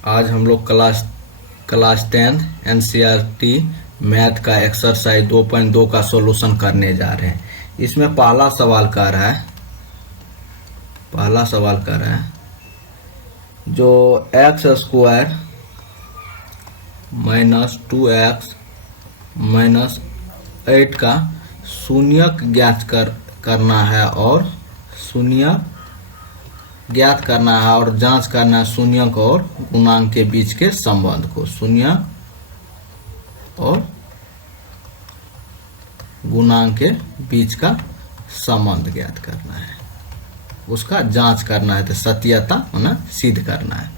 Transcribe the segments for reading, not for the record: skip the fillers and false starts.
आज हम लोग क्लास 10 एनसीईआरटी मैथ का एक्सरसाइज 2.2 का सॉल्यूशन करने जा रहे हैं। इसमें पहला सवाल कह रहा है जो x square minus 2x minus 8 का शून्यक करना है और जांच करना है शून्यक और गुणांक के बीच के संबंध को। शून्यक और गुणांक के बीच का संबंध ज्ञात करना है, उसका जांच करना है, तो सत्यता होना सिद्ध करना है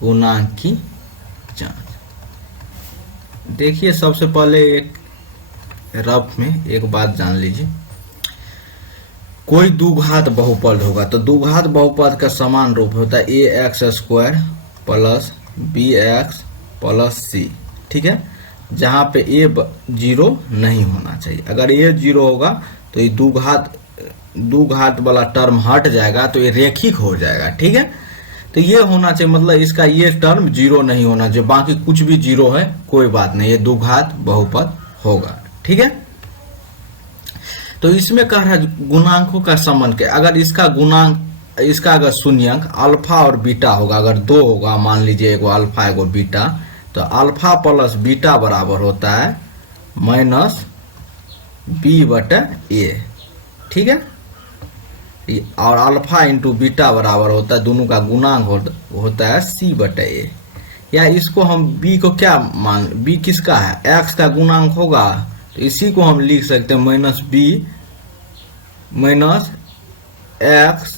गुणांक की जांच। देखिए, सबसे पहले एक रफ में एक बात जान लीजिए। कोई द्विघात बहुपद होगा तो द्विघात बहुपद का समान रूप होता है a x square plus b x plus c. ठीक है, जहां पे ए जीरो नहीं होना चाहिए। अगर ए जीरो होगा तो ये द्विघात वाला टर्म हट जाएगा, तो ये रेखिक हो जाएगा। ठीक है, तो ये होना चाहिए, मतलब इसका ये टर्म जीरो नहीं होना चाहिए। बाकी कुछ भी जीरो है कोई बात नहीं, ये द्विघात बहुपद होगा। ठीक है, तो इसमें कह रहा है गुणांकों का संबंध के। अगर इसका अगर शून्यक अल्फा और बीटा होगा, अगर दो होगा, मान लीजिए एगो अल्फा एगो बीटा, तो अल्फा प्लस बीटा बराबर होता है माइनस बी बटा ए। ठीक है, और अल्फा इंटू बीटा बराबर होता है, दोनों का गुणांक होता है सी बटा ए। या इसको हम बी को क्या बी किसका है, एक्स का गुणांक होगा, तो इसी को हम लिख सकते हैं माइनस बी माइनस एक्स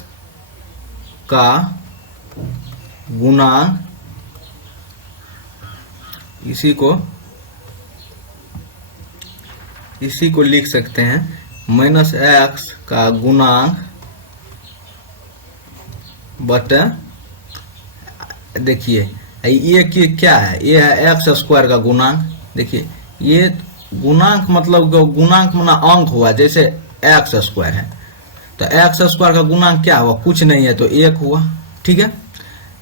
का गुणांक, इसी को लिख सकते हैं माइनस एक्स का गुणांक बटा, देखिए ये क्या है, ये है एक्स स्क्वायर का गुणांक। देखिए ये गुणांक मतलब गुणांक माना अंक हुआ, जैसे एक्स स्क्वायर है तो एक्स स्क्वायर का गुणांक क्या हुआ, कुछ नहीं है तो एक हुआ। ठीक है,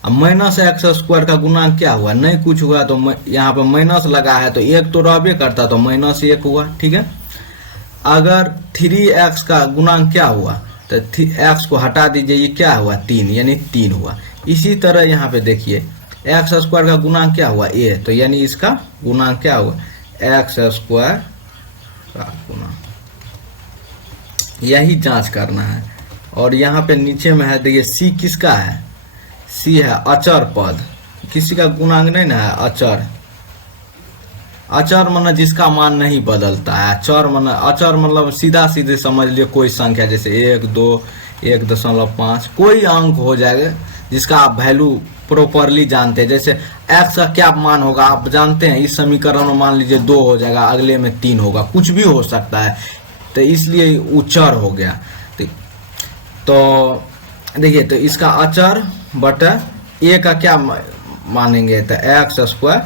अब माइनस एक्स स्क्वायर का गुणांक क्या हुआ, नहीं कुछ हुआ, तो यहाँ पे माइनस लगा है तो एक तो रहबे करता, तो माइनस एक हुआ। ठीक है, अगर 3x का गुणांक क्या हुआ, तो x को हटा दीजिए, ये क्या हुआ 3, यानी 3 हुआ। इसी तरह यहाँ पे देखिए एक्स स्क्वायर का गुणांक क्या हुआ a, तो यानी इसका गुणांक क्या हुआ एक्स स्क्वायर का गुणांक। यही जांच करना है। और यहाँ पे नीचे में है, देखिए सी किसका है, सी है अचर पद, किसी का गुणांक नहीं ना है, अचर मतलब जिसका मान नहीं बदलता है। अचर मतलब सीधा सीधे समझ लिए कोई संख्या, जैसे 1, 2, 1.5 कोई अंक हो जाएगा जिसका आप वैल्यू प्रॉपरली जानते हैं। जैसे x का क्या मान होगा आप जानते हैं, इस समीकरण में मान लीजिए 2 हो जाएगा, अगले में 3 होगा, कुछ भी हो सकता है, तो इसलिए उचर हो गया। तो देखिए, तो इसका अचर बटा a का क्या मानेंगे, तो एक्स स्क्वायर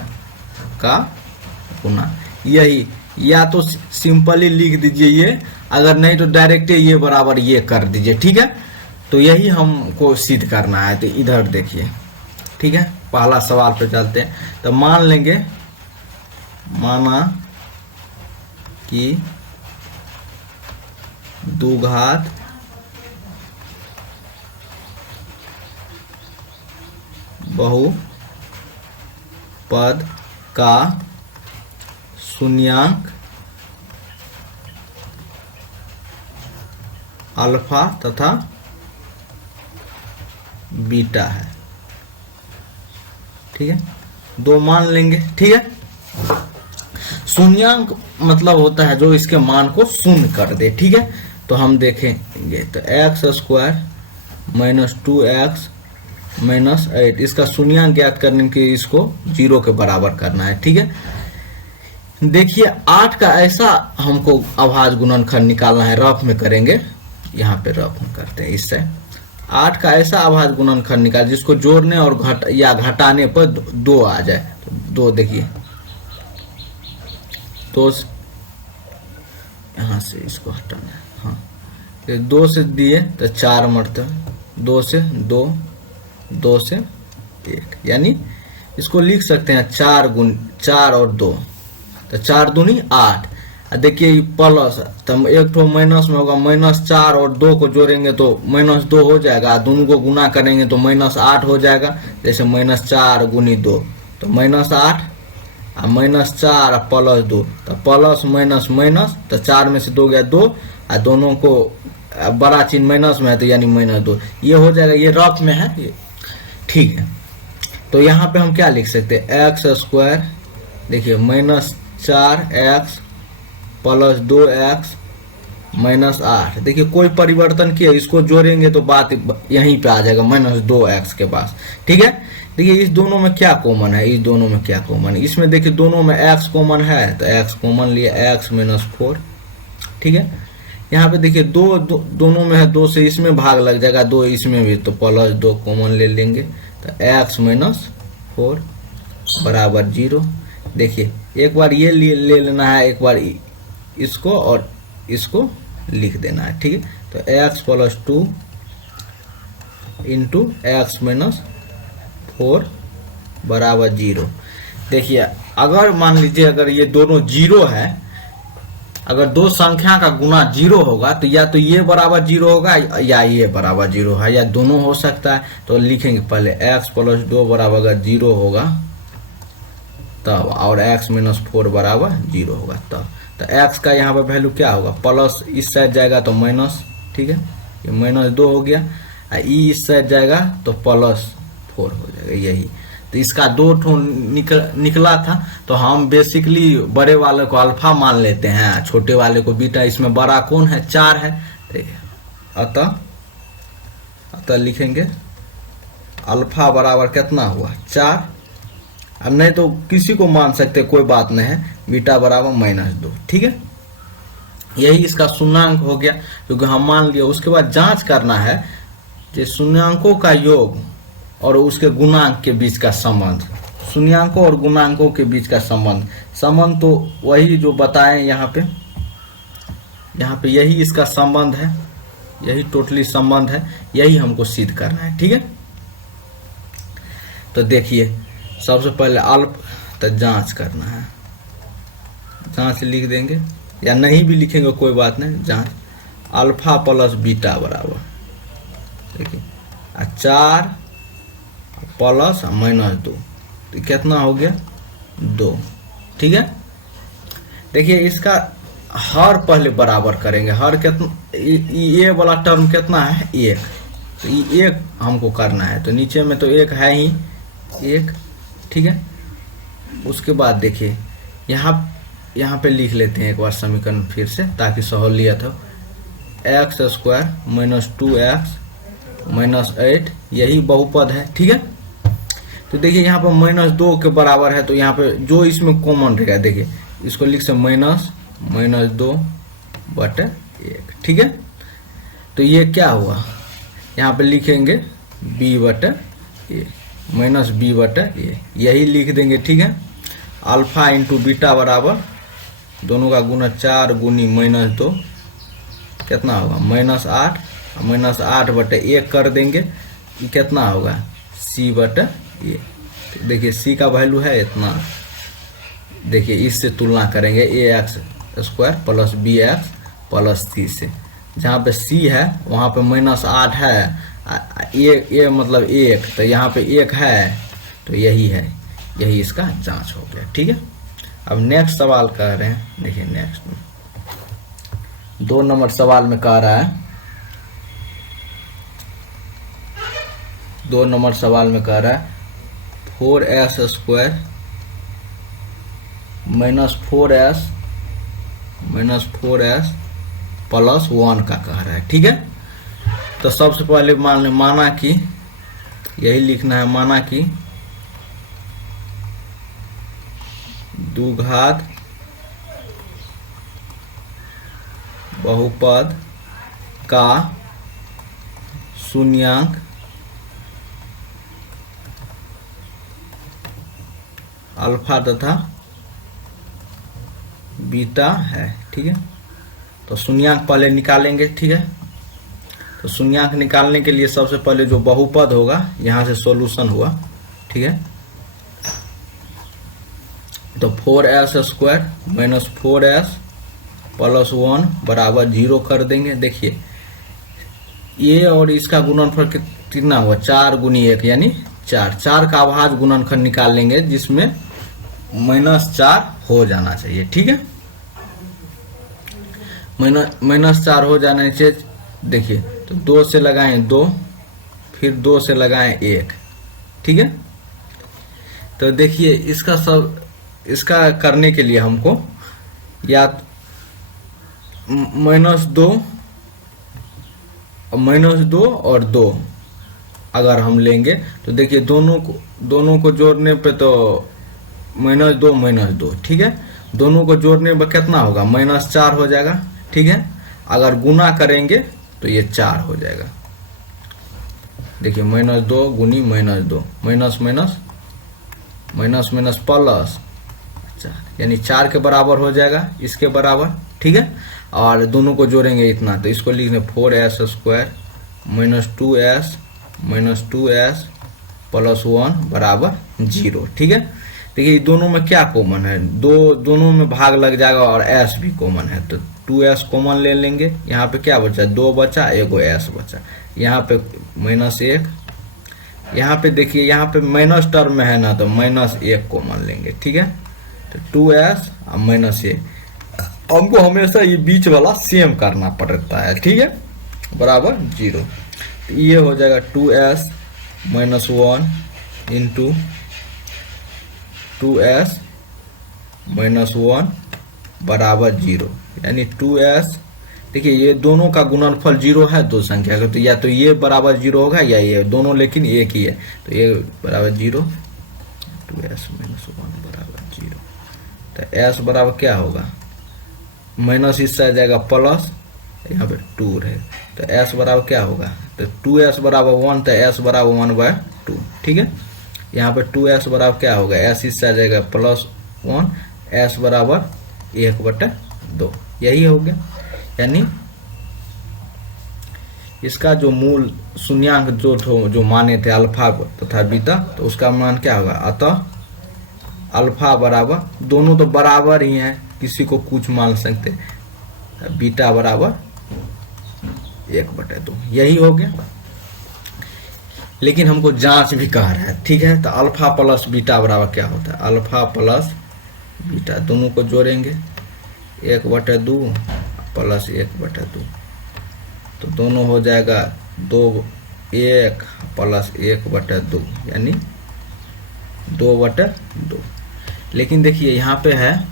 का गुना। यही, या तो सिंपली लिख दीजिए ये, अगर नहीं तो डायरेक्ट ये बराबर ये कर दीजिए। ठीक है, तो यही हमको सिद्ध करना है। तो इधर देखिए, ठीक है, पहला सवाल पे चलते हैं। तो मान लेंगे, माना कि द्विघात बहुपद का शून्यांक अल्फा तथा बीटा है। ठीक है, दो मान लेंगे। ठीक है, शून्यांक मतलब होता है जो इसके मान को शून्य कर दे। ठीक है, तो हम देखेंगे, तो x square minus 2x minus 8, इसका शून्यांक ज्ञात करने के इसको 0 के बराबर करना है। ठीक है, देखिए 8 का ऐसा हमको अभाज्य गुणनखंड निकालना है, रफ में करेंगे, यहाँ पे रफ में करते हैं। इससे 8 का ऐसा अभाज्य गुणनखंड निकाल जिसको जोड़ने और घटाने पर 2 आ जाए। तो 2 देखिए, तो यहाँ से इसको हटाना है। हाँ, 2 से दिए तो 4 मरता, 2 से 2, 2 से 1, यानी इसको लिख सकते हैं 4 और 2, तो 4 दूनी 8। देखिए प्लस, तो एक तो माइनस में होगा, -4 और 2 को जोड़ेंगे तो -2 हो जाएगा, दोनों को गुना करेंगे तो -8 हो जाएगा। जैसे -4 गुनी 2 तो -8, और -4 प्लस 2 तो प्लस माइनस माइनस, तो 4 में से 2 गया 2, और दोनों को बड़ा चिन्ह माइनस में है तो यानी -2, ये हो जाएगा। ये रफ में है ये, ठीक है। तो यहाँ पे हम क्या लिख सकते हैं, x², देखिए -4x प्लस 2x -8। देखिए कोई परिवर्तन किया, इसको जोड़ेंगे तो बात यहीं पे आ जाएगा -2x के पास, ठीक है। देखिए इस दोनों में क्या कॉमन है, इस दोनों में क्या कॉमन है, इसमें देखिए दोनों में x कॉमन है तो x कॉमन लिए x -4, ठीक है। यहाँ पे देखिए दोनों में है 2 से इसमें भाग लग जाएगा, 2 इसमें भी, तो +2 कॉमन ले लेंगे तो x -4 बराबर 0। देखिए एक बार ये ले लेना है, एक बार इसको और इसको लिख देना है, ठीक है। तो x + 2 इंटू x -4 बराबर 0। देखिए अगर मान लीजिए अगर ये दोनों 0 है, अगर दो संख्या का गुना 0 होगा तो या तो ये बराबर 0 होगा या ये बराबर 0 है, या दोनों हो सकता है। तो लिखेंगे पहले x + 2 बराबर अगर 0 होगा तब, और x -4 बराबर 0 होगा तब। तो x का यहाँ पर वैल्यू क्या होगा, प्लस इस साइड जाएगा तो माइनस, ठीक है, ये -2 हो गया, और इस साइड जाएगा तो +4 हो जाएगा, यही। तो इसका 2 ठो निकला था, तो हम बेसिकली बड़े वाले को अल्फा मान लेते हैं, छोटे वाले को बीटा। इसमें बड़ा कौन है, 4 है, अतः लिखेंगे अल्फा बराबर कितना हुआ, 4। अब नहीं तो किसी को मान सकते, कोई बात नहीं है, बीटा बराबर -2, ठीक है। यही इसका शून्यांक हो गया, क्योंकि हम मान लिया। उसके बाद जांच करना है कि शून्यांकों का योग और उसके गुणांक के बीच का संबंध, शून्यांकों और गुणांकों के बीच का संबंध तो वही जो बताएं यहाँ पे यही इसका संबंध है, यही टोटली संबंध है, यही हमको सिद्ध करना है, ठीक है। तो देखिए सबसे पहले तो जांच करना है, जांच लिख देंगे या नहीं भी लिखेंगे कोई बात नहीं, जांच अल्फा + बीटा बराबर, देखिए 4 प्लस -2, तो कितना हो गया 2, ठीक है। देखिए इसका हर पहले बराबर करेंगे, हर कितना, ये वाला टर्म कितना है 1, तो ये 1 हमको करना है, तो नीचे में तो 1 है ही 1, ठीक है। उसके बाद देखिए यहाँ पे लिख लेते हैं एक बार समीकरण फिर से ताकि सहूलियत हो, x² - 2x -8 यही बहुपद है, ठीक है। तो देखिए यहाँ पर -2 के बराबर है, तो यहाँ पे जो इसमें कॉमन रहेगा, देखिए इसको लिख से -2/1, ठीक है। तो ये क्या हुआ, यहाँ पे लिखेंगे b/a -b/a, यही लिख देंगे, ठीक है। अल्फा इंटू बीटा बराबर दोनों का गुना 4 गुनी -2 कितना होगा -8, -8/1 कर देंगे, ये कितना होगा c/a। देखिए c का वैल्यू है इतना, देखिए इससे तुलना करेंगे ax² + bx + c से, जहाँ पे c है वहाँ पे -8 है, ये मतलब 1, तो यहाँ पे 1 है, तो यही इसका जांच हो गया, ठीक है। अब नेक्स्ट सवाल कह रहे हैं, देखिए नेक्स्ट में 2 नंबर सवाल में कह रहा है, 2 नंबर सवाल में कह रहा है 4s² - 4s + 1 का कह रहा है, ठीक है। तो सबसे पहले माना कि यही लिखना है, माना कि द्विघात बहुपद का शून्यांक अल्फा तथा बीटा है, ठीक है। तो शून्यांक पहले निकालेंगे, ठीक है। तो शून्यांक निकालने के लिए सबसे पहले जो बहुपद होगा यहाँ से सॉल्यूशन हुआ, ठीक है। तो 4s square minus 4s plus 1 बराबर 0 कर देंगे। देखिए ये और इसका गुणनफल कितना हुआ, 4 गुनी 1 यानी 4। 4 का अभाज्य गुणनफल निकाल लेंगे जिसमें -4 हो जाना चाहिए। ठीक है, -4 हो जाना चाहिए। देखिए तो 2 से लगाएं 2, फिर 2 से लगाएं 1। ठीक है, तो देखिए इसका करने के लिए हमको या -2 और 2 अगर हम लेंगे तो देखिए दोनों को जोड़ने पे तो -2 ठीक है, दोनों को जोड़ने पर कितना होगा, -4 हो जाएगा। ठीक है, अगर गुना करेंगे तो ये 4 हो जाएगा। देखिए -2 गुनी -2 माइनस प्लस 4 यानी 4 के बराबर हो जाएगा, इसके बराबर। ठीक है, और दोनों को जोड़ेंगे इतना, तो इसको लिखने 4s स्क्वायर -2s प्लस 1 बराबर 0। ठीक है, देखिए दोनों में क्या कॉमन है, दोनों में भाग लग जाएगा और s भी कॉमन है, तो 2s कॉमन ले लेंगे। यहाँ पे क्या बचा, 2 बचा, एगो s बचा, यहाँ पे -1। यहाँ पे देखिए यहाँ पे माइनस टर्म में है ना, तो -1 कॉमन लेंगे। ठीक है, तो 2s और -1 हमको हमेशा ये बीच वाला सेम करना पड़ता है। ठीक है, बराबर 0। तो ये हो जाएगा 2s -1 इंटू 2s -1 बराबर 0 यानी 2s। देखिए ये दोनों का गुणनफल 0 है दो संख्या का, तो या तो ये बराबर 0 होगा या ये, दोनों लेकिन एक ही है, तो ये बराबर 0, 2s -1 बराबर 0। तो s बराबर क्या होगा, माइनस इससे आ जाएगा प्लस, यहाँ पे 2 रहे, तो s बराबर क्या होगा, तो 2s बराबर 1, तो s बराबर 1/2। ठीक है, यहाँ पे 2s बराबर क्या होगा, s इससे आ जाएगा +1, s बराबर 1/2। यही हो गया, यानी इसका जो मूल शून्यांक जो माने थे अल्फा तथा बीटा, तो उसका मान क्या होगा, अतः अल्फा बराबर, दोनों तो बराबर ही हैं, किसी को कुछ मान सकते, बीटा बराबर 1/2। यही हो गया, लेकिन हमको जांच भी कह रहा है। ठीक है, तो अल्फा प्लस बीटा बराबर क्या होता है, अल्फा प्लस बीटा, दोनों को जोड़ेंगे 1/2 प्लस 1/2, तो दोनों हो जाएगा 1 प्लस 1/2 यानी 2/2। लेकिन देखिए यहाँ पे है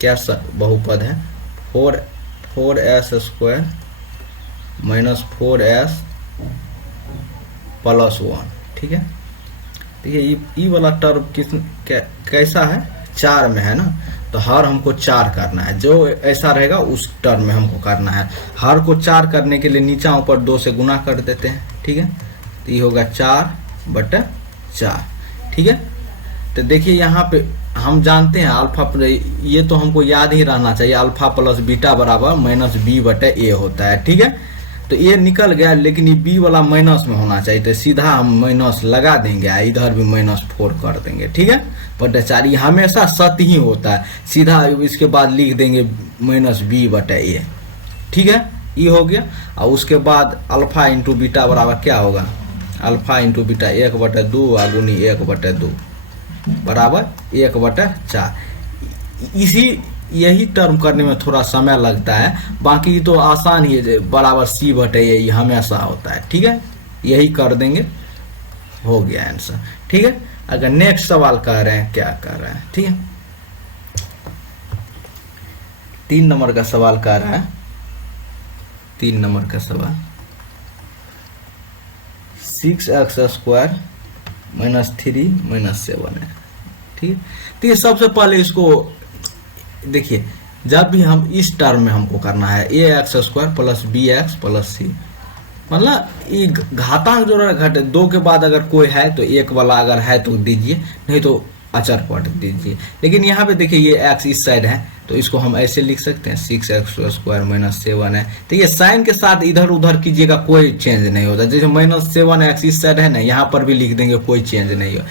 क्या बहुपद है, 4s स्क्वायर -4s प्लस 1। ठीक है, देखिए ये वाला टर्म कैसा है, 4 में है ना, तो हर हमको 4 करना है, जो ऐसा रहेगा उस टर्म में हमको करना है। हर को 4 करने के लिए नीचा ऊपर 2 से गुना कर देते हैं। ठीक है, तो ये होगा 4/4। ठीक है, तो देखिए यहाँ पे हम जानते हैं अल्फा, ये तो हमको याद ही रहना चाहिए, अल्फा प्लस बीटा बराबर -b/a होता है। ठीक है, तो ये निकल गया, लेकिन ये b वाला माइनस में होना चाहिए, तो सीधा हम माइनस लगा देंगे, इधर भी -4 कर देंगे। ठीक है, बटा ये हमेशा सत्य ही होता है, सीधा इसके बाद लिख देंगे -b/a। ठीक है, ये हो गया, और उसके बाद अल्फा इंटू बीटा बराबर क्या होगा, अल्फा इंटू बीटा 1/2 गुनी 1/2 बराबर 1/4। यही टर्म करने में थोड़ा समय लगता है, बाकी तो आसान ही है, बराबर c/a ये हमेशा होता है। ठीक है, यही कर देंगे, हो गया आंसर। ठीक है, अगर नेक्स्ट सवाल कर रहे हैं, क्या कर रहे हैं, ठीक है, 3 नंबर का सवाल कर रहा है, 3 नंबर का सवाल 6x स्क्वायर -3 -7 है। ठीक है, तो ये सबसे पहले इसको देखिए, जब भी हम इस टर्म में हमको करना है ax square plus bx plus c, मतलब ये घातांक जो घटे 2 के बाद अगर कोई है तो 1 वाला अगर है तो दीजिए, नहीं तो अचर पट दीजिए। लेकिन यहाँ पे देखिए ये x इस साइड है, तो इसको हम ऐसे लिख सकते हैं 6x स्क्वायर -7 है। तो ये साइन के साथ इधर उधर कीजिएगा, कोई चेंज नहीं होता। जैसे -7x इस साइड है ना, यहाँ पर भी लिख देंगे, कोई चेंज नहीं हो।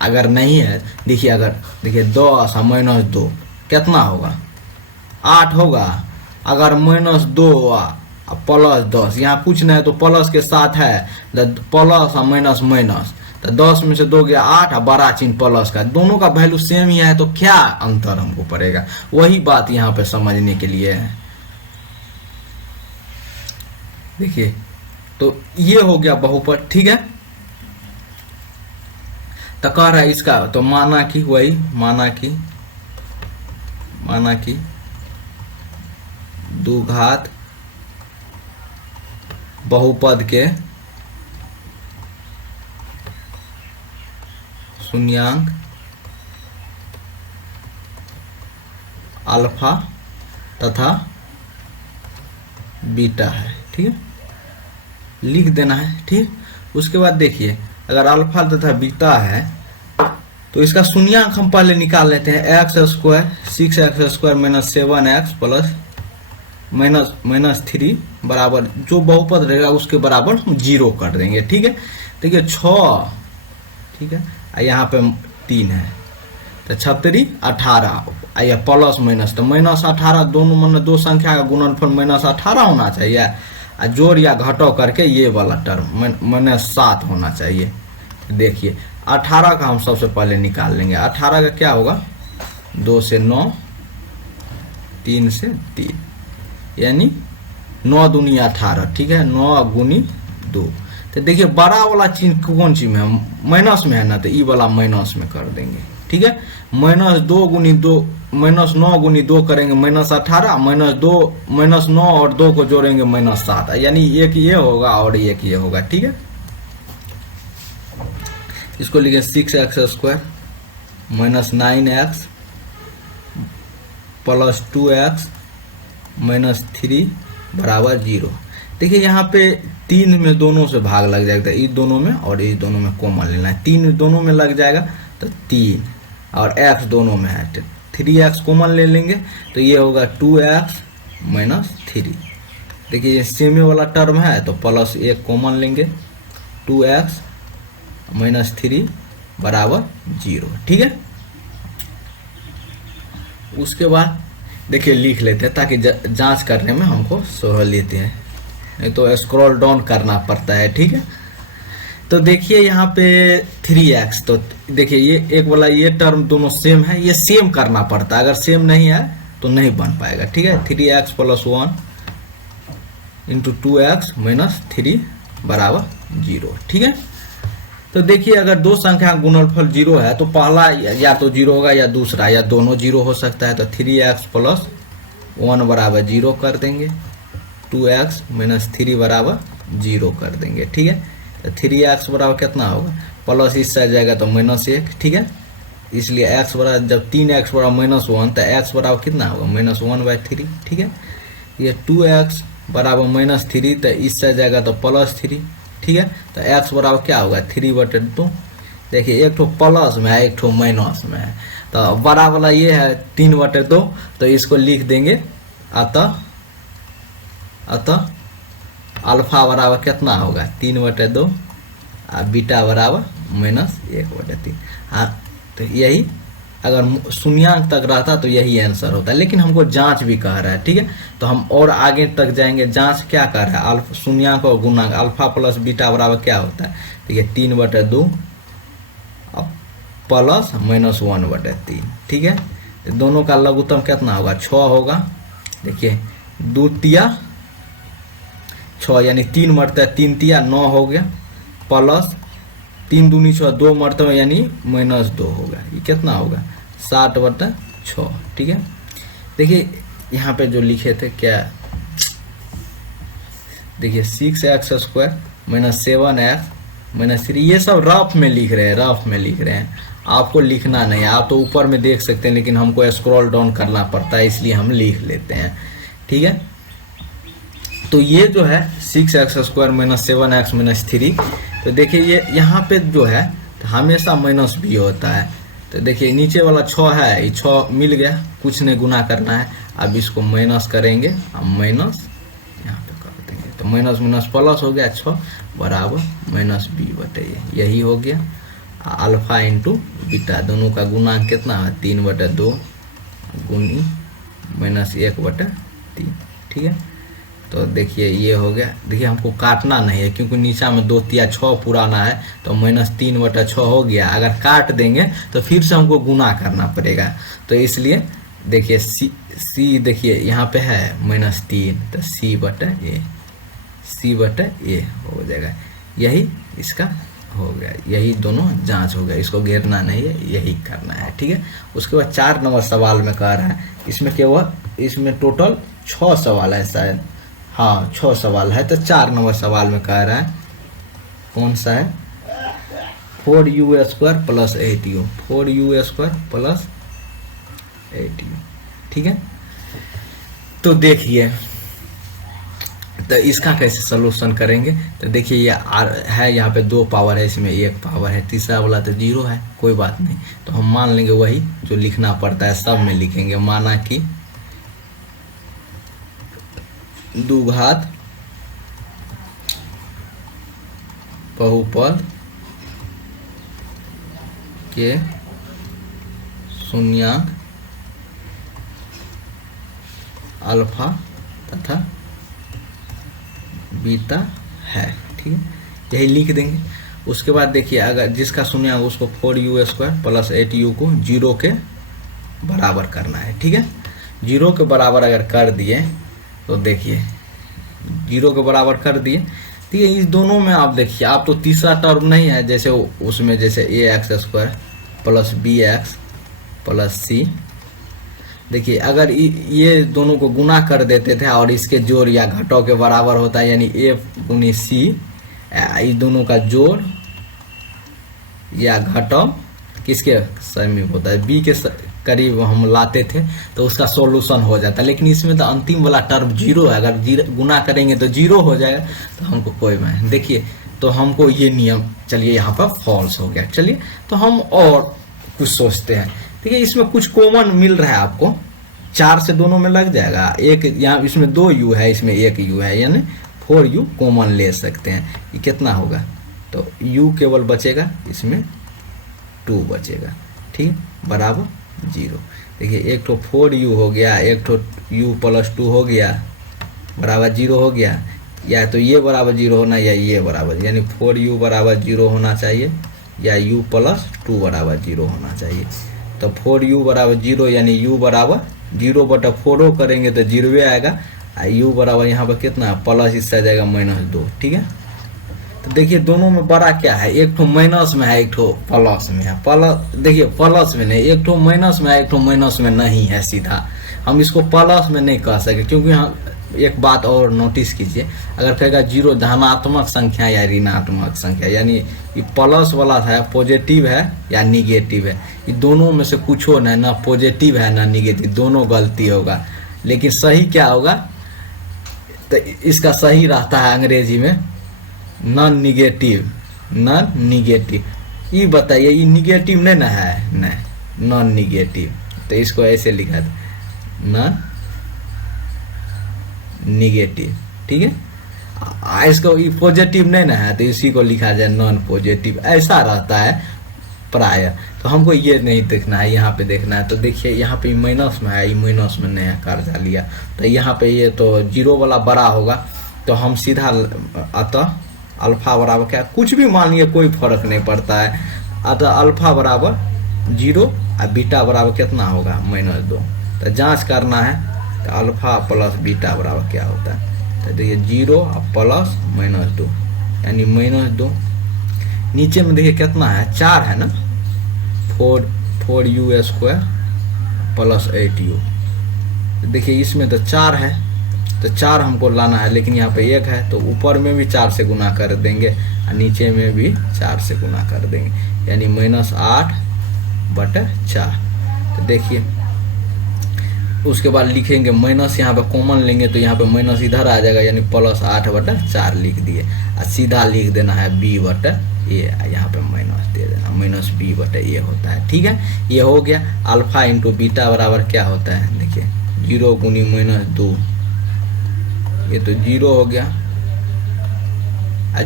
अगर नहीं है, देखिए अगर देखिए 10 और -2 कितना होगा, 8 होगा। अगर -2 और +10, यहाँ कुछ नहीं है तो प्लस के साथ है, प्लस और माइनस माइनस, तो 10 में से 2 गया 8 और बड़ा चिन्ह प्लस का, दोनों का वैल्यू सेम ही है तो क्या अंतर हमको पड़ेगा, वही बात यहाँ पे समझने के लिए है। देखिए तो ये हो गया बहुपद, ठीक है। तो कह रहा है इसका, तो माना कि वही माना कि द्विघात बहुपद के शून्यांक अल्फा तथा बीटा है, ठीक है, लिख देना है, ठीक। उसके बाद देखिए अगर अल्फा तथा बीटा है तो इसका शून्यांक हम पहले निकाल लेते हैं। x² 6x² - 7x प्लस -3 बराबर जो बहुपद रहेगा उसके बराबर हम 0 कर देंगे, ठीक है। देखिए 6, ठीक है, यहाँ पे 3 है तो 36 18, या प्लस माइनस, तो -18 दोनों मतलब दो संख्या का गुणनफल -18 होना चाहिए, और जोड़ या घटाव करके ये वाला टर्म -7 होना चाहिए। देखिए 18 का हम सबसे पहले निकाल लेंगे। 18 का क्या होगा, 2 से 9, 3 से 3, यानी 9 दूनी 18, ठीक है, 9 गुनी 2। तो देखिए बड़ा वाला चिन्ह कौन चीज में है, माइनस में है ना, तो ई वाला माइनस में कर देंगे, ठीक है। -2 गुनी 2, -9 गुनी 2 करेंगे -18, -9 और 2 को जोड़ेंगे -7, यानी एक ये होगा और एक ये होगा, ठीक है। इसको लिखें 6x² - 9x प्लस 2x - 3 बराबर 0। देखिए यहाँ पे 3 में दोनों से भाग लग जाएगा, इस दोनों में और इस दोनों में कॉमन लेना है। 3 दोनों में लग जाएगा तो 3, और x दोनों में है तो 3x कॉमन ले लेंगे, तो ये होगा 2x - 3। देखिए ये सेम वाला टर्म है तो प्लस 1 कॉमन लेंगे, 2x - 3 बराबर 0, ठीक है। उसके बाद देखिए लिख लेते हैं ताकि जांच करने में हमको सहूलियत है, नहीं तो स्क्रॉल डाउन करना पड़ता है, ठीक है। तो देखिए यहाँ पे 3x, तो देखिए ये एक वाला ये टर्म दोनों सेम है, ये सेम करना पड़ता है, अगर सेम नहीं है तो नहीं बन पाएगा, ठीक है। 3x + 1 × 2x - 3 बराबर 0, ठीक है। तो देखिए अगर दो संख्या का गुणनफल 0 है तो पहला या तो 0 होगा या दूसरा या दोनों 0 हो सकता है, तो 3x + 1 बराबर 0 कर देंगे, 2x - 3 बराबर 0 कर देंगे, ठीक है। तो 3x बराबर कितना होगा, प्लस इससे आ जाएगा तो -1, ठीक है। इसलिए x बराबर, जब 3x बराबर -1 तो x बराबर कितना होगा, -1/3, ठीक है। ये 2x बराबर -3 तो इससे आ जाएगा तो +3, ठीक है। तो x बराबर क्या होगा, 3/2। देखिए एक ठो प्लस में है, एक ठो माइनस में है, तो बड़ा वाला ये है 3/2, तो इसको लिख देंगे। अतः अल्फा बराबर कितना होगा, 3/2, और बीटा बराबर -1/3। हाँ, तो यही अगर शून्यांक तक रहता तो यही आंसर होता है, लेकिन हमको जांच भी कह रहा है, ठीक है। तो हम और आगे तक जाएंगे, जांच क्या कर रहा है, अल्फा शून्यांक और गुणांक, अल्फा प्लस बीटा बराबर क्या होता है, देखिए 3/2 प्लस -1/3, ठीक है। तो दोनों का लघुत्तम कितना होगा, 6 होगा। देखिए 2 तिया 6, यानी 3 मरतबा 3 तिया 9 हो गया, प्लस 3 दूनी 6, 2 मरतबा यानी -2 होगा, ये कितना होगा 60/6, ठीक है। देखिए यहाँ पे जो लिखे थे क्या, देखिए 6x² - 7x - 3, ये सब रफ में लिख रहे हैं, आपको लिखना नहीं है, आप तो ऊपर में देख सकते हैं, लेकिन हमको स्क्रॉल डाउन करना पड़ता है, इसलिए हम लिख लेते हैं, ठीक है। तो ये जो है 6x² - 7x - 3, तो देखिए ये यहाँ पे जो है तो हमेशा माइनस भी होता है। तो देखिए नीचे वाला 6 है, ये 6 मिल गया, कुछ नहीं गुना करना है, अब इसको माइनस करेंगे, अब माइनस यहाँ पे कर देंगे, तो माइनस प्लस हो गया, 6 बराबर -b/a, यही हो गया। अल्फा इंटू बीटा, दोनों का गुणांक कितना है 3/2 गुनी -1/3, ठीक है। तो देखिए ये हो गया। देखिए हमको काटना नहीं है क्योंकि नीचा में 2 तिया 6 पुराना है, तो -3/6 हो गया। अगर काट देंगे तो फिर से हमको गुना करना पड़ेगा, तो इसलिए देखिए सी देखिए यहाँ पे है -3, तो C/A हो जाएगा। यही इसका हो गया, यही दोनों जांच हो गया। इसको घेरना नहीं है, यही करना है, ठीक है। उसके बाद 4 नंबर सवाल में कह रहा है, इसमें केवल इसमें टोटल 6 सवाल है शायद, हाँ 6 सवाल है। तो 4 नंबर सवाल में कह रहा है कौन सा है 4u² + 8u, 4u² + 8u, ठीक है। तो देखिए तो इसका कैसे सलूशन करेंगे, तो देखिए ये है यहाँ पे 2 पावर है, इसमें 1 पावर है, तीसरा वाला तो 0 है, कोई बात नहीं। तो हम मान लेंगे वही जो लिखना पड़ता है सब में लिखेंगे। माना कि द्विघात बहुपद के शून्यांक अल्फा तथा बीटा है, ठीक है, यही लिख देंगे। उसके बाद देखिए अगर जिसका शून्यांक उसको 4u² + 8u को 0 के बराबर करना है, ठीक है। 0 के बराबर अगर कर दिए तो देखिए 0 के बराबर कर दिए, ठीक है। इस दोनों में आप देखिए, आप तो तीसरा टर्म नहीं है जैसे उसमें, जैसे ax² + bx + c। देखिए अगर ये दोनों को गुना कर देते थे और इसके जोड़ या घटाव के बराबर होता है, यानी a गुनी c, इस दोनों का जोड़ या घटाव किसके समीप होता है, b के करीब हम लाते थे तो उसका सॉल्यूशन हो जाता है। लेकिन इसमें तो अंतिम वाला टर्म 0 है, अगर गुना करेंगे तो 0 हो जाएगा, तो हमको कोई मैं देखिए, तो हमको ये नियम चलिए यहाँ पर फॉल्स हो गया। चलिए तो हम और कुछ सोचते हैं, ठीक है। इसमें कुछ कॉमन मिल रहा है आपको, 4 से दोनों में लग जाएगा। एक यहाँ इसमें 2u है, इसमें 1u है, यानी 4u कॉमन ले सकते हैं। ये कितना होगा, तो u केवल बचेगा, इसमें 2 बचेगा, ठीक है, बराबर 0। देखिए एक तो 4u हो गया, एक तो u + 2 हो गया, बराबर 0 हो गया। या तो ये बराबर 0 होना या ये बराबर, यानी 4u बराबर 0 होना चाहिए या u + 2 बराबर 0 होना चाहिए। तो 4u बराबर 0 यानी u बराबर 0/4 करेंगे तो 0 आएगा, u बराबर यहाँ पर कितना प्लस, इससे जाएगा -2, ठीक है। तो देखिए दोनों में बड़ा क्या है, एक ठो माइनस में है, एक ठो प्लस में है। प्लस देखिए प्लस में नहीं, एक ठो माइनस में है, एक ठो माइनस में नहीं है। सीधा हम इसको प्लस में नहीं कह सके, क्योंकि हम एक बात और नोटिस कीजिए, अगर कहेगा 0 धनात्मक संख्या या ऋणात्मक संख्या, यानी ये प्लस वाला है पॉजिटिव है या निगेटिव है, ये दोनों में से कुछ हो ना पॉजिटिव है ना निगेटिव, दोनों गलती होगा। लेकिन सही क्या होगा, तो इसका सही रहता है अंग्रेजी में नॉन निगेटिव। ये बताइए ये निगेटिव नहीं ना है, नहीं नॉन निगेटिव, तो इसको ऐसे लिखा था नॉन निगेटिव, ठीक है। इसको ये पॉजिटिव नहीं ना है तो इसी को लिखा जाए नॉन पॉजिटिव, ऐसा रहता है प्राय। तो हमको ये नहीं देखना है, यहाँ पे देखना है। तो देखिए यहाँ पे माइनस में है, ये माइनस में नहीं है, कर्जा लिया, तो यहाँ पे ये तो 0 वाला बड़ा होगा, तो हम सीधा अतः अल्फा बराबर क्या, कुछ भी मान लिया कोई फर्क नहीं पड़ता है। अतः अल्फा बराबर 0 और बीटा बराबर कितना होगा -2। तो जांच करना है तो अल्फा + बीटा बराबर क्या होता है, तो देखिए 0 और प्लस -2 यानी -2। नीचे में देखिए कितना है 4 है ना, 4u² + 8u। देखिए इसमें तो 4 है, तो 4 हमको लाना है, लेकिन यहाँ पे 1 है, तो ऊपर में भी 4 से गुना कर देंगे और नीचे में भी 4 से गुना कर देंगे, यानी -8/4। तो देखिए उसके बाद लिखेंगे माइनस, यहाँ पे कॉमन लेंगे तो यहाँ पे माइनस इधर आ जाएगा, यानी +8/4 लिख दिए और सीधा लिख देना है b/a, यहाँ पे माइनस दे देना, -b/a होता है, ठीक है। ये हो गया। अल्फा इंटू बीटा बराबर क्या होता है, देखिए 0 गुनी -2, ये तो 0 हो गया,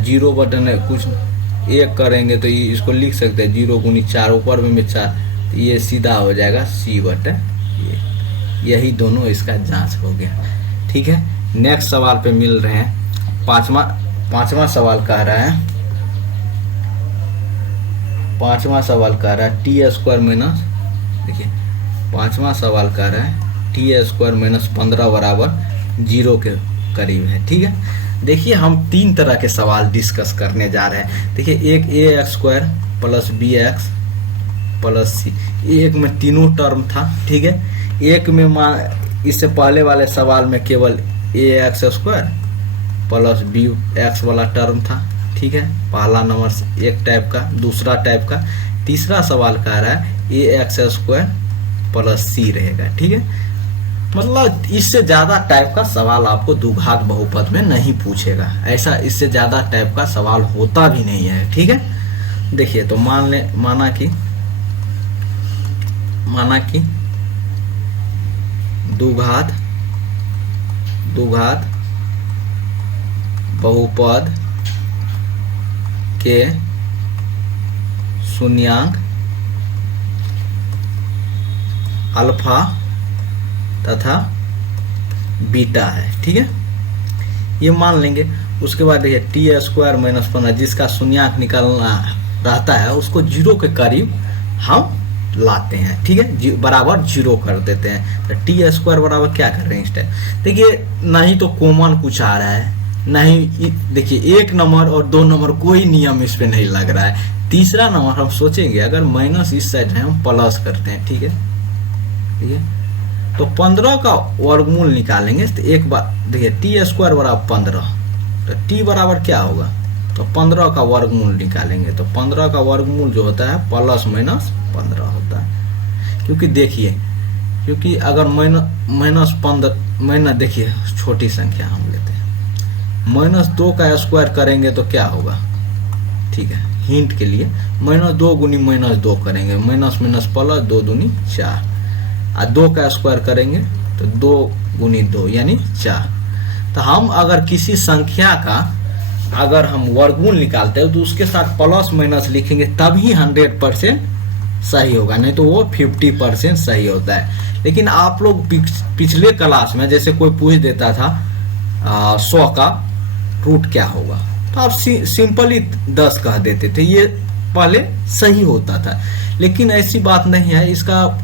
0 बटन है कुछ 1 करेंगे तो इसको लिख सकते हैं 0 गुनी 4, ऊपर में 4, तो ये सीधा हो जाएगा C बटे ये। यही दोनों इसका जांच हो गया। ठीक है, नेक्स्ट सवाल पे मिल रहे हैं। पांचवा सवाल कह रहा है, टी स्क्वायर माइनस, देखिए पांचवा सवाल कह रहा है टी स्क्वायर माइनस 15 बराबर 0 के करीब है। ठीक है, देखिए हम 3 तरह के सवाल डिस्कस करने जा रहे हैं। देखिए एक a x square plus b x plus c, एक में तीनों टर्म था। ठीक है, एक में इससे पहले वाले सवाल में केवल a x square plus b x वाला टर्म था। ठीक है, पहला नंबर एक टाइप का, दूसरा टाइप का। तीसरा सवाल कह रहा है ए एक्स स्क्वायर प्लस सी रहेगा। ठीक है, मतलब इससे ज्यादा टाइप का सवाल आपको द्विघात बहुपद में नहीं पूछेगा, ऐसा इससे ज्यादा टाइप का सवाल होता भी नहीं है। ठीक है, देखिए तो माना कि द्विघात बहुपद के शून्यांक अल्फा तथा बीटा है। ठीक है, ये मान लेंगे। उसके बाद देखिए टी स्क्वायर माइनस 15 जिसका शून्यांक निकालना रहता है उसको 0 के करीब हम लाते हैं। ठीक है, बराबर 0 कर देते हैं। तो टी स्क्वायर बराबर क्या कर रहे हैं इस टाइम, देखिए नहीं तो कॉमन कुछ आ रहा है, नहीं देखिए 1 नंबर और 2 नंबर कोई नियम इस पे नहीं लग रहा है। तीसरा नंबर हम सोचेंगे अगर माइनस इस साइड है हम प्लस करते हैं। ठीक है, तो 15 का वर्गमूल निकालेंगे तो एक बार देखिए टी स्क्वायर बराबर 15, तो टी बराबर क्या होगा, तो 15 का वर्गमूल निकालेंगे तो 15 का वर्गमूल जो होता है प्लस माइनस 15 होता है। क्योंकि देखिए क्योंकि अगर माइनस 15 देखिए छोटी संख्या हम लेते हैं, -2 का स्क्वायर करेंगे तो क्या होगा। ठीक है, हिंट के लिए -2 गुनी -2 करेंगे, माइनस माइनस प्लस 2 दूनी 4, और 2 का स्क्वायर करेंगे तो 2 गुनी 2 यानी 4। तो हम अगर किसी संख्या का अगर हम वर्गमूल निकालते हैं तो उसके साथ प्लस माइनस लिखेंगे तभी 100% सही होगा, नहीं तो वो 50% सही होता है। लेकिन आप लोग पिछले क्लास में जैसे कोई पूछ देता था 100 का रूट क्या होगा, तो आप सिंपली 10 कह देते थे, ये पहले सही होता था। लेकिन ऐसी बात नहीं है, इसका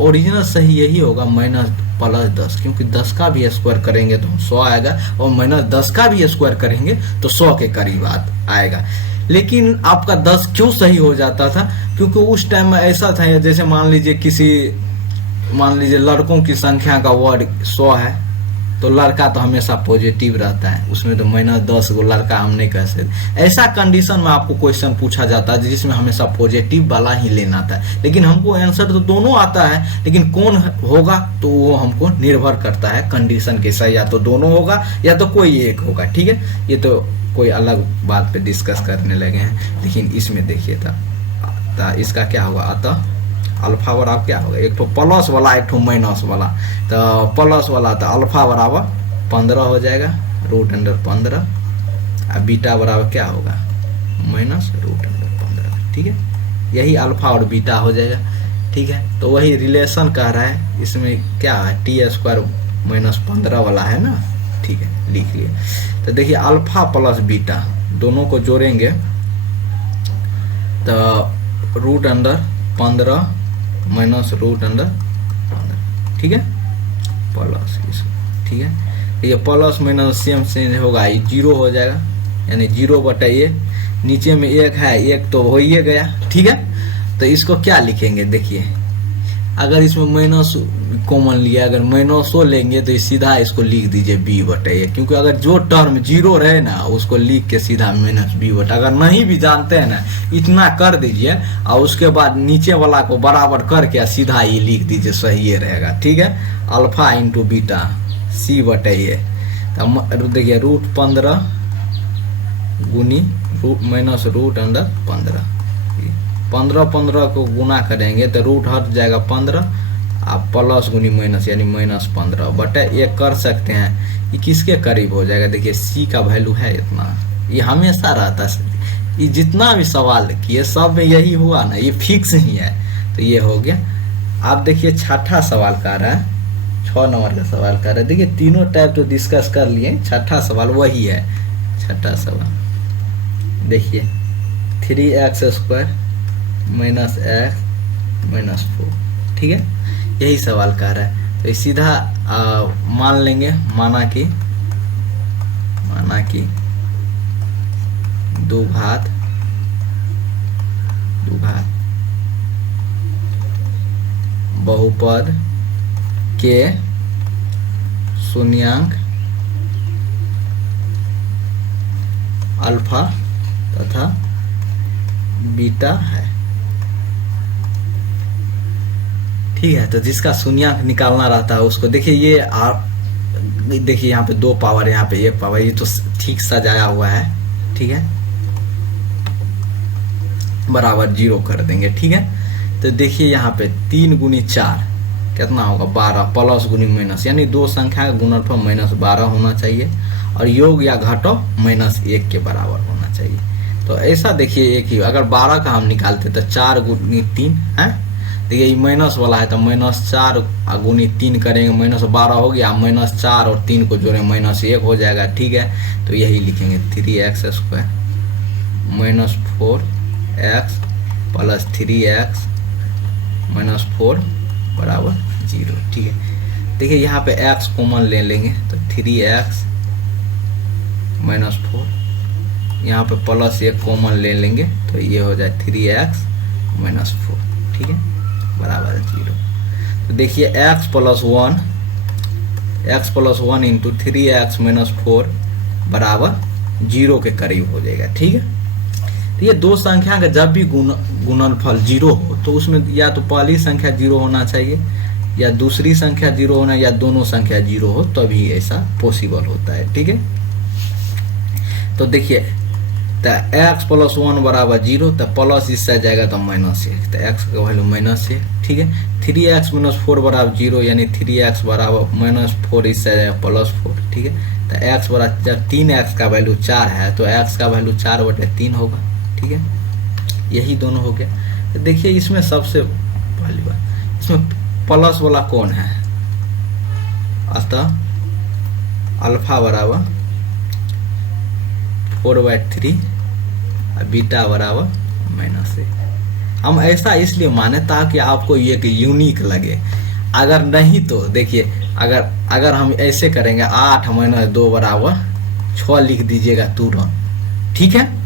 ओरिजिनल सही यही होगा -+10, क्योंकि 10 का भी स्क्वायर करेंगे तो 100 आएगा और -10 का भी स्क्वायर करेंगे तो 100 के करीब आएगा। लेकिन आपका 10 क्यों सही हो जाता था, क्योंकि उस टाइम में ऐसा था जैसे मान लीजिए लड़कों की संख्या का वर्ग 100 है तो लड़का तो हमेशा पॉजिटिव रहता है, उसमें तो -10 को लड़का हम नहीं कह सकते। ऐसा कंडीशन में आपको क्वेश्चन पूछा जाता है जिसमें हमेशा पॉजिटिव वाला ही लेना था। लेकिन हमको आंसर तो दोनों आता है, लेकिन कौन होगा तो वो हमको निर्भर करता है कंडीशन के साथ, या तो दोनों होगा या तो कोई एक होगा। ठीक है, ये तो कोई अलग बात पे डिस्कस करने लगे हैं। लेकिन इसमें देखिए था इसका क्या होगा, अतः अल्फा बराबर क्या होगा, एक तो प्लस वाला एक तो माइनस वाला, तो प्लस वाला तो अल्फा बराबर 15 हो जाएगा √15, और बीटा बराबर क्या होगा -√15। ठीक है, यही अल्फा और बीटा हो जाएगा। ठीक है, तो वही रिलेशन कह रहा है, इसमें क्या है टी स्क्वायर -15 वाला है ना। ठीक है, लिख लिए। तो देखिए अल्फा प्लस बीटा दोनों को जोड़ेंगे तो √15 -√15। ठीक है, प्लस इस। ठीक है, ये प्लस माइनस सेम चेंज होगा, ये 0 हो जाएगा, यानी 0/a। नीचे में 1 है, 1 तो हो ही गया। ठीक है, तो इसको क्या लिखेंगे, देखिए अगर इसमें माइनस कॉमन लिया, अगर -100 लेंगे तो सीधा इसको लिख दीजिए b/a, क्योंकि अगर जो टर्म 0 रहे ना उसको लिख के सीधा -b/, अगर नहीं भी जानते हैं ना इतना कर दीजिए और उसके बाद नीचे वाला को बराबर करके सीधा ये लिख दीजिए, सही ये रहेगा। ठीक है, अल्फा इंटू बीटा c/a। तो देखिए √15 गुनी -√15, 15 को गुना करेंगे तो रूट हट जाएगा 15, आप प्लस गुनी माइनस यानी -15/1 कर सकते हैं। ये किसके करीब हो जाएगा, देखिए c का वैल्यू है इतना, ये हमेशा रहता है ये जितना भी सवाल किए सब में यही हुआ ना, ये फिक्स ही है। तो ये हो गया। आप देखिए छठा सवाल कर रहा है, 6 नंबर का सवाल कर रहा है। देखिए तीनों टाइप तो डिस्कस कर लिए, छठा सवाल वही है। छठा सवाल देखिए 3x² माइनस x माइनस 4, ठीक है, यही सवाल कर रहा है। तो ये सीधा मान लेंगे, माना कि दो घात बहुपद के शून्यांक अल्फा तथा बीटा है, ठीक है। तो जिसका शून्यांक निकालना रहता है उसको देखिए, ये आप देखिए यहाँ पे 2 पावर, यहाँ पे 1 पावर, ये तो ठीक सजाया हुआ है, ठीक है, बराबर 0 कर देंगे, ठीक है। तो देखिए यहाँ पे 3 गुनी 4 कितना होगा 12, प्लस गुनी माइनस, यानी दो संख्या का गुणनफल -12 होना चाहिए और योग या घटो -1 के बराबर होना चाहिए। तो ऐसा देखिए एक ही, अगर 12 का हम निकालते तो 4 गुनी 3 है, देखिए ये माइनस वाला है तो -4 गुनी 3 करेंगे, -12 हो गया, -4 और 3 को जोड़ें -1 हो जाएगा, ठीक है। तो यही लिखेंगे 3x² -4x प्लस 3x -4 बराबर 0, ठीक है। देखिए यहाँ पे x कॉमन ले लेंगे तो 3x -4, यहाँ पे प्लस 1 कॉमन ले लेंगे तो ये हो जाए 3x -4, ठीक है, बराबर 0। तो देखिए x + 1 इंटू 3x -4 बराबर 0 के करीब हो जाएगा, ठीक है। ये दो संख्या का जब भी गुणनफल 0 हो तो उसमें या तो पहली संख्या 0 होना चाहिए या दूसरी संख्या 0 होना, या दोनों संख्या 0 हो तभी ऐसा पॉसिबल होता है, ठीक है। तो देखिए तो x + 1 बराबर 0, तो प्लस इससे जाएगा तो -1, तो x का वैल्यू -1, ठीक है। 3x -4 बराबर 0, यानी 3x बराबर -4 इससे जाएगा +4, ठीक है। तो x बराबर, जब 3x का वैल्यू 4 है तो x का वैल्यू 4/3 होगा, ठीक है। यही दोनों हो गया। तो देखिए इसमें सबसे पहली बात, इसमें प्लस वाला कौन है, अतः अल्फा बराबर 4/3 और बीटा बराबर -1। हम ऐसा इसलिए माने ताकि आपको ये यूनिक लगे, अगर नहीं तो देखिए अगर हम ऐसे करेंगे 8 - 2 बराबर 6 लिख दीजिएगा तुरंत, ठीक है।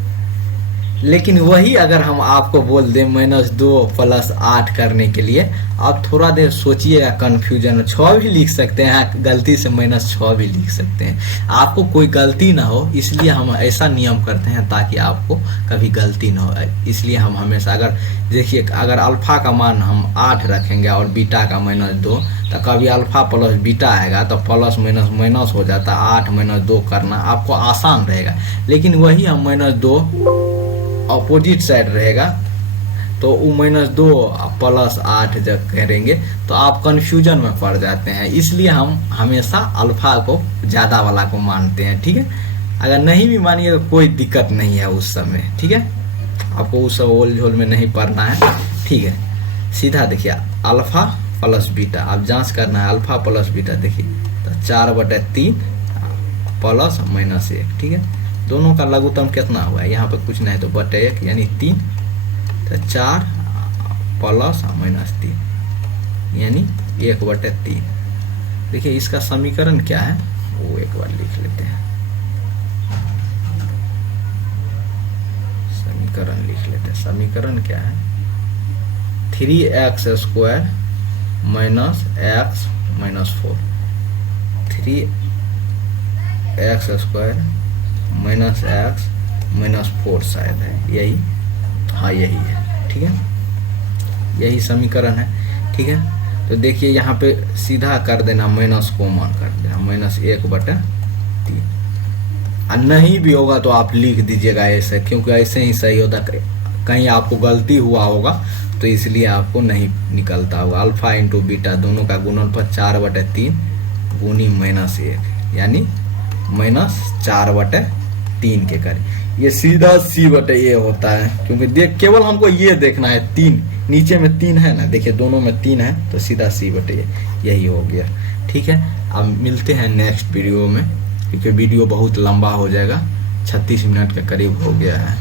लेकिन वही अगर हम आपको बोल दें -2 + 8 करने के लिए, आप थोड़ा देर सोचिएगा, कंफ्यूजन 6 भी लिख सकते हैं, गलती से -6 भी लिख सकते हैं, आपको कोई गलती ना हो, इसलिए हम ऐसा नियम करते हैं ताकि आपको कभी गलती ना हो। इसलिए हम हमेशा, अगर देखिए अगर अल्फा का मान हम 8 रखेंगे और बीटा का -2, तो कभी अल्फा प्लस बीटा आएगा तो प्लस माइनस हो जाता है, 8 - 2 करना आपको आसान रहेगा। लेकिन वही हम -2 अपोजिट साइड रहेगा तो वो -2 + 8 जब करेंगे तो आप कंफ्यूजन में पड़ जाते हैं, इसलिए हम हमेशा अल्फा को ज़्यादा वाला को मानते हैं, ठीक है। अगर नहीं भी मानिए तो कोई दिक्कत नहीं है उस समय, ठीक है, आपको उस सब ओल झोल में नहीं पढ़ना है, ठीक है। सीधा देखिए अल्फा प्लस बीटा, आप जांच करना है अल्फा प्लस बीटा, देखिए तो 4/3 प्लस -1, ठीक है। दोनों का लघुत्तम कितना हुआ है, यहाँ पे कुछ नहीं तो /1 यानी 3, तो 4 प्लस -3 यानी 1/3। देखिए इसका समीकरण क्या है वो एक बार लिख लेते हैं, समीकरण क्या है, 3x² - x - 4, 3x² -x - 4 शायद है, यही, हाँ यही है, ठीक है, यही समीकरण है, ठीक है। तो देखिए यहाँ पे सीधा कर देना, माइनस कॉमन कर देना, -1/3, और नहीं भी होगा तो आप लिख दीजिएगा ऐसे, क्योंकि ऐसे ही सही होता, कहीं आपको गलती हुआ होगा तो इसलिए आपको नहीं निकलता होगा। अल्फा इंटू बीटा दोनों का गुणनफल 4/3 गुनी -1 यानी -4/3 के करीब। ये सीधा C/A होता है, क्योंकि देख केवल हमको ये देखना है, 3 नीचे में 3 है ना, देखिए दोनों में 3 है, तो सीधा C/A यही हो गया। ठीक है, अब मिलते हैं नेक्स्ट वीडियो में, क्योंकि वीडियो बहुत लंबा हो जाएगा, 36 मिनट के करीब हो गया है।